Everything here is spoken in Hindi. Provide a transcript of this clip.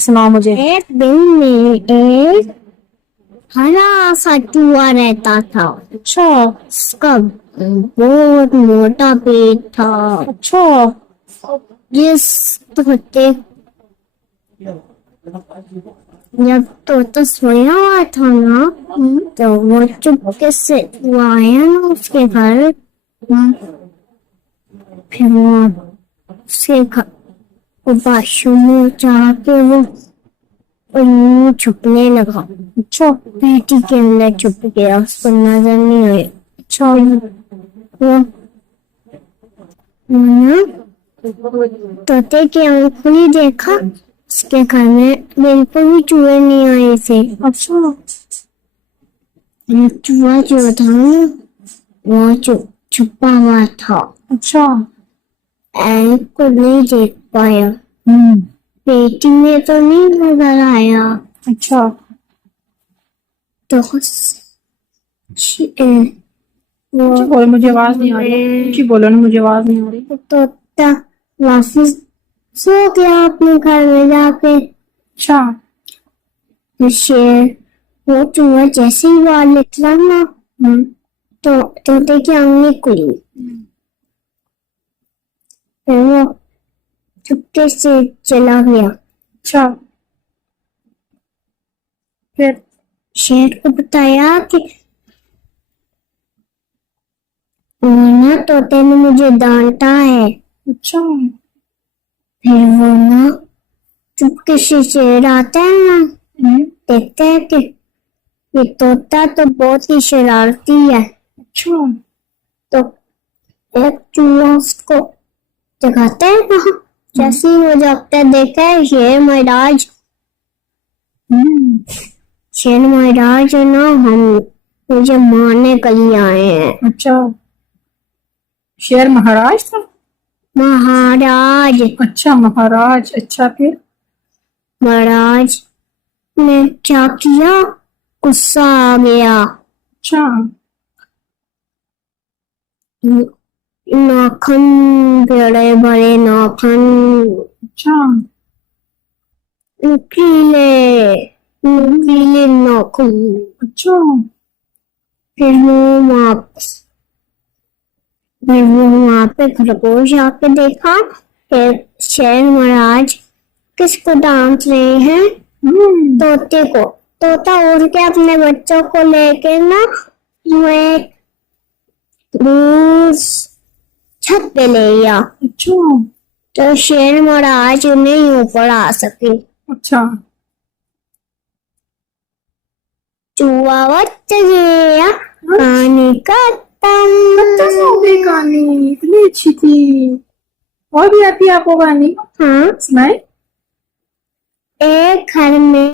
सुनाओ मुझे। एक दिन में एक हरा सा चूहा रहता था। अच्छा। उसका बहुत मोटा पेट था। अच्छा। जिस तोते जब तोता सोया हुआ था ना, तो वो चुपके से वो आया ना उसके घर। फिर वो उसके घर को बाथरूम में जाके वो छुपने लगा। अच्छा। पेटी के अंदर छुप गया, उसको नजर नहीं आया। अच्छा। वो ना तोते की अंगुली देखा, उसके घर में बिल्कुल भी चूहे नहीं आए थे। अच्छा। चूहा जो था ना, वो छुपा हुआ था। अच्छा। एंड को नहीं देख पाया। हम्म। पेटी में तो नहीं नजर आया। अच्छा। तो ऊंची बोलो, मुझे आवाज नहीं आ रही। ऊंची बोलो ना, मुझे आवाज नहीं आ रही। तोता वापस सो गया अपने घर में जाके। अच्छा। शेर वो चूहा जैसे ही बाहर निकला ना, तो तोते की आंखें खुली। फिर वो चुपके से चला गया। अच्छा। फिर शेर को बताया कि ना तोते ने मुझे डांटा है। अच्छा। फिर वो ना चुपके से शेर आता है ना, देखते है कि ये तोता तो बहुत ही शरारती है। अच्छा। तो एक चूहा उसको जगाता है कहा। जैसे ही वो जागता है, देखा है शेर महाराज। शेर महाराज है ना, हम मुझे मारने के लिए आए हैं। अच्छा। शेर महाराज था। महाराज। अच्छा, महाराज। अच्छा, फिर महाराज ने क्या किया, गुस्सा आ गया। अच्छा। नाखून, बड़े बड़े नाखून, अच्छा। नुकीले नुकीले नाखून। अच्छा। फिर वो वहां पे खरगोश आके देखा। फिर शेर महाराज किसको डांट रहे हैं, तोते को। तोता उड़ के अपने बच्चों को लेके ना वो एक दूर छत पे ले गया। अच्छा। तो शेर महाराज उन्हें ऊपर आ सके। अच्छा। चूहा बच गया, कहानी खत्म। खत्म हो गई कहानी। इतनी अच्छी थी। और भी आती है आपको कहानी? हाँ, सुनाए। एक घर में